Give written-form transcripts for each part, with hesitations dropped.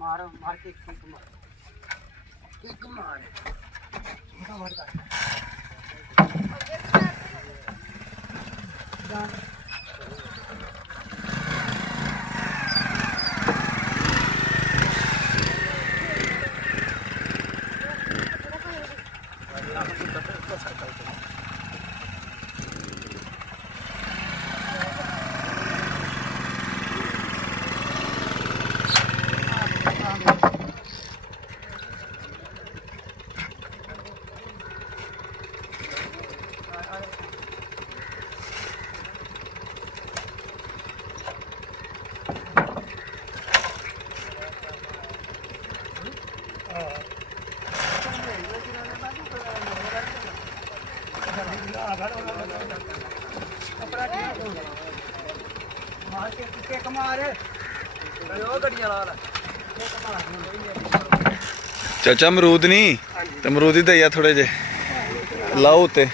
मारो मार के किक मार चाचा अमरूद नहीं तो अमरूद ही दे थोड़े जे लाओ उत्ते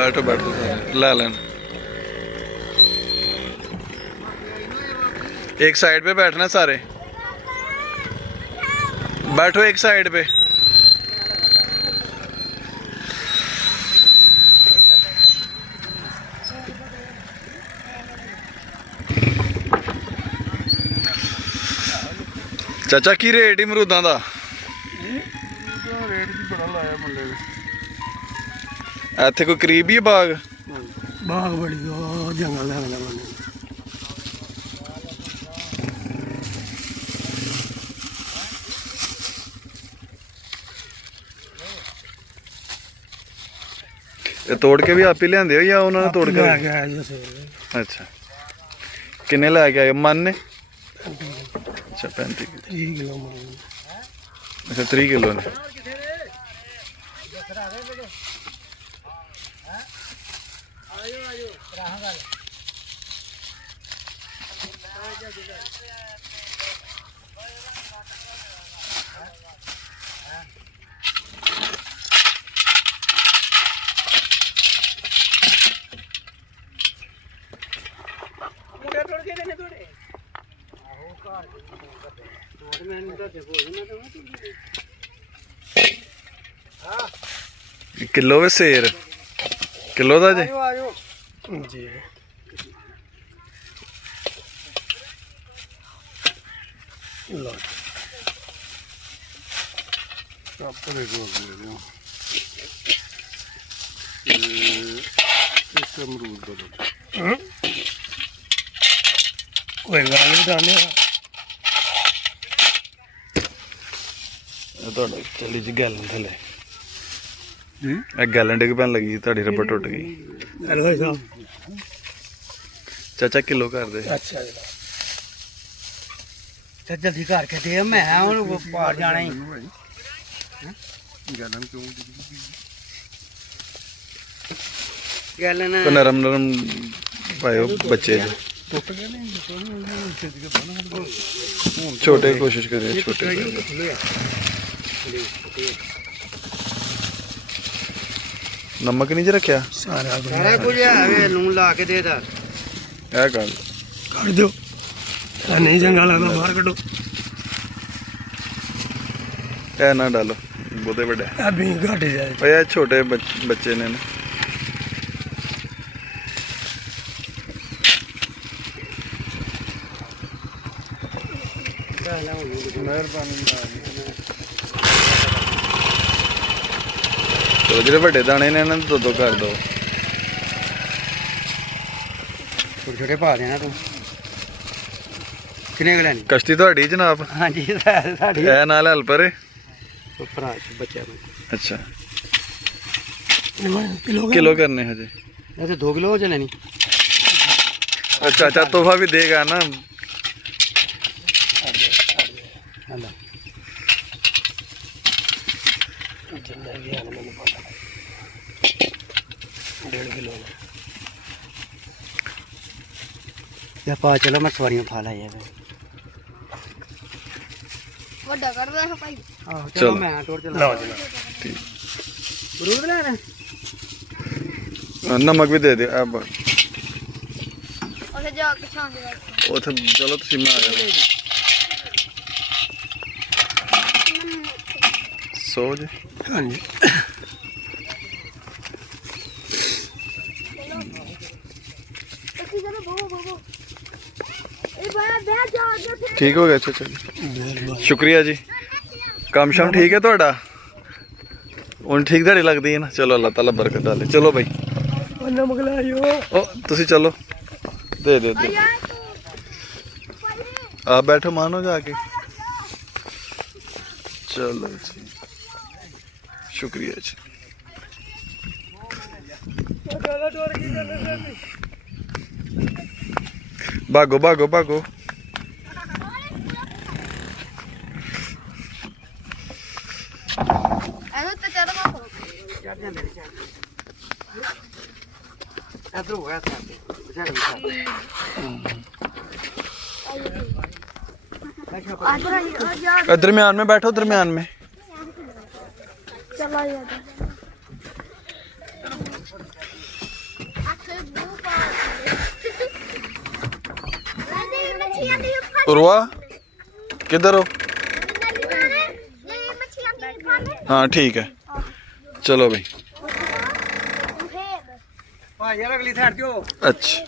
बैठो बैठो ला लेना एक साइड पे बैठना सारे बैठो एक साइड पे चाचा की रेट अमरूदां दा ਇੱਥੇ ਕੋਈ ਕਰੀਬ ਹੀ ਬਾਗ ਬੜੀ ਜੰਗਲ ਲੱਗਦਾ ਮੈਨੂੰ ਇਹ ਤੋੜ ਕੇ ਵੀ ਆਪ ਹੀ ਲਿਆਂਦੇ ਹੋ ਜਾਂ ਉਹਨਾਂ ਨੇ ਤੋੜ ਕੇ ਲੈ ਕੇ ਆਇਆ ਜੀ ਸਵੇਰੇ ਅੱਛਾ ਕਿੰਨੇ ਲੈ ਕੇ ਆਏ ਮਨ ਨੇ ਅੱਛਾ 35 30 ਕਿਲੋ ਅੱਛਾ 30 ਕਿਲੋ ਨੇ किलो वे सेर किलो दा जी जी लो आप रेट दे रहे हो इस अमरूद का कोई गल नहीं दाने चली जी गैलन थले गैलन डिग पैन लगी ताड़ी रबर टुट गई चाचा किलो कर दे अच्छा जल्दी करके दे मैं हूँ पार जाना ही गैलन नरम नरम पायो बच्चे छोटे कोशिश करिए छोटे नमक नहीं जी रखा सारा कुछ है लून ला के दे दा कर दो नहीं चंगा लगता बाहर कटो ऐ ना डालो बहुते बड़े अभी घट जाए यार छोटे बच्चे ने ना मेहरबानी तो ਜਿਹੜੇ ਵੱਡੇ ਦਾਣੇ ਨੇ ਇਹਨਾਂ ਨੂੰ ਦੋ ਕਰ ਦੋ। ਛੋਟੇ ਛੋਟੇ ਪਾ ਦੇਣਾ ਤੂੰ। ਕਿੰਨੇ ਕੁ ਲੈਣੀ? ਕਸ਼ਤੀ ਤੁਹਾਡੀ ਜਨਾਬ? ਹਾਂਜੀ ਸਾਡੀ। ਇਹ ਨਾਲ ਹੈਲਪਰ ਹੈ? ਭਰਾ ਬੱਚਿਆਂ ਨੂੰ। ਅੱਛਾ किलो किलो करने हजे? ऐसे 2 किलो हो जाने नहीं। अच्छा अच्छा तोहफा भी देगा ना। या पा चलो मैं सवारियां फा ला यार। ਵੱਡਾ ਕਰ ਰਿਹਾ ਭਾਈ। चलो मैं टोर चला। लो ठीक। अमरूद लेना? नमक भी दे दे अब। ਉੱਥੇ ਜਾ ਕੇ ਛਾਂ ਦੇ ਵਿੱਚ। उथे चलो तुसी मैं आ जाओ। सो जी। हाँ जी। ठीक हो गया? अच्छा चलो शुक्रिया जी। काम शाम ठीक है ਤੁਹਾਡਾ? ਹੁਣ ਠੀਕ ਦਾੜੀ ਲੱਗਦੀ ਹੈ ਨਾ। ਚਲੋ ਅੱਲਾਹ ਤਾਲਾ ਬਰਕਤ डाले। चलो भाई ओ तुसी चलो दे दे दे। आप बैठो मानो जाके। चलो जी शुक्रिया जी। भागो भागो भागो। ਇਹਨੂੰ ਤੇ ਚੜਵਾ ਕਰੋ। इधर हुआ था बेचारे दरमियान में बैठो दरमियान में। चला यार। उर्वा किधर हो? हाँ ठीक है चलो भाई। हाँ यार अगली साइड क्यों? अच्छा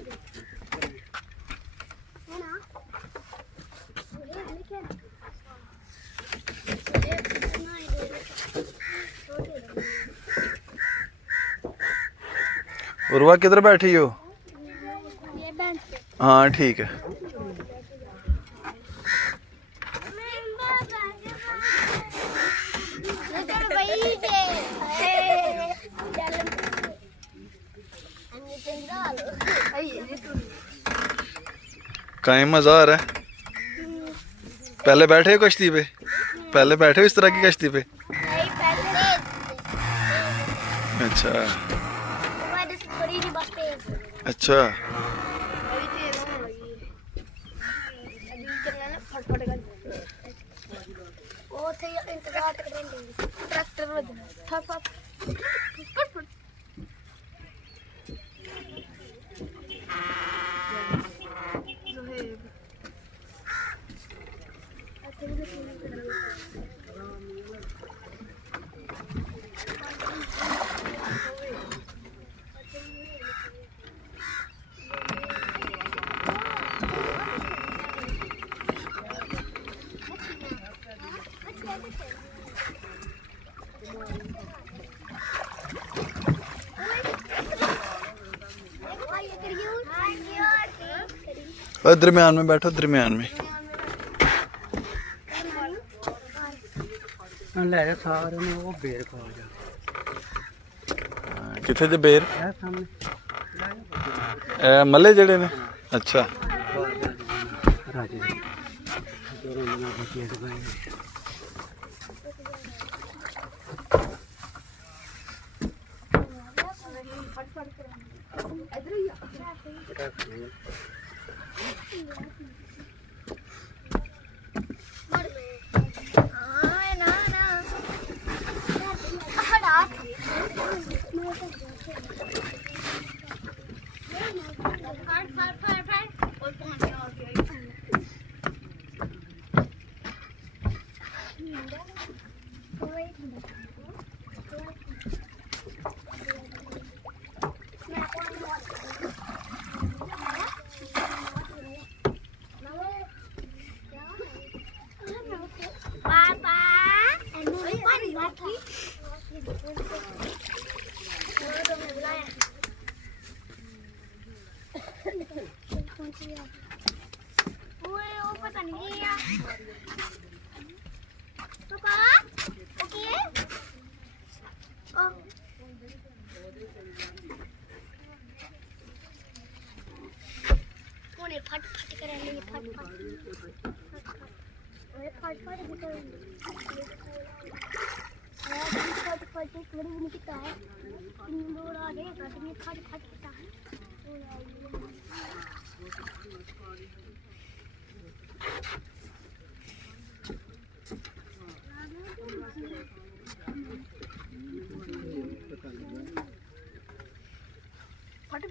उर्वा किधर बैठी हो? हाँ ठीक है। काहे मजा आ रहा है? पहले बैठे हो कश्ती पे? पहले बैठे हो इस तरह की कश्ती पे? अच्छा अच्छा दरमियान में बैठो दरमियान में। ले जा सारे ने वो बेर खा जा। किथे जे बेर? है सामने मल्ले जड़े ने? अच्छा राजे दोनों ना बचिए तो भाई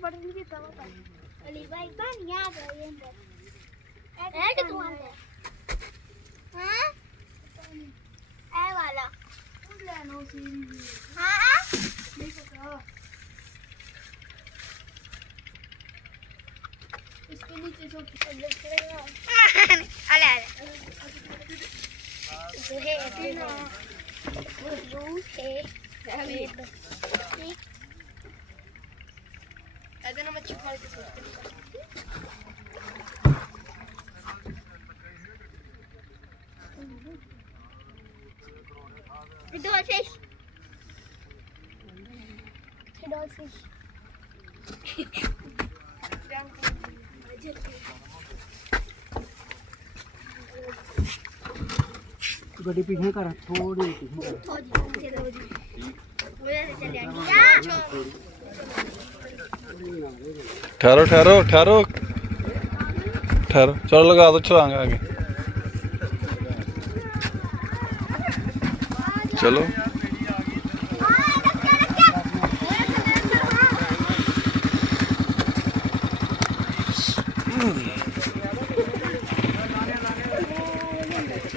फट नहीं देता होता अली भाई पानी आ गए अंदर ऐ कि तू अंदर हां ऐ वाला लेनो सी हां नहीं पता इसके नीचे जो अले अले जो है जो है ऐसे ना मच्छी फाड़ के डॉलफिश डॉलफिश ਗੱਡੀ ਪਿੱਛੇ ਕਰ ਥੋੜੀ ਪਿੱਛੇ ठहरो ठहरो ठहरो ठहरो चलो लगा दो छलांग आगे चलो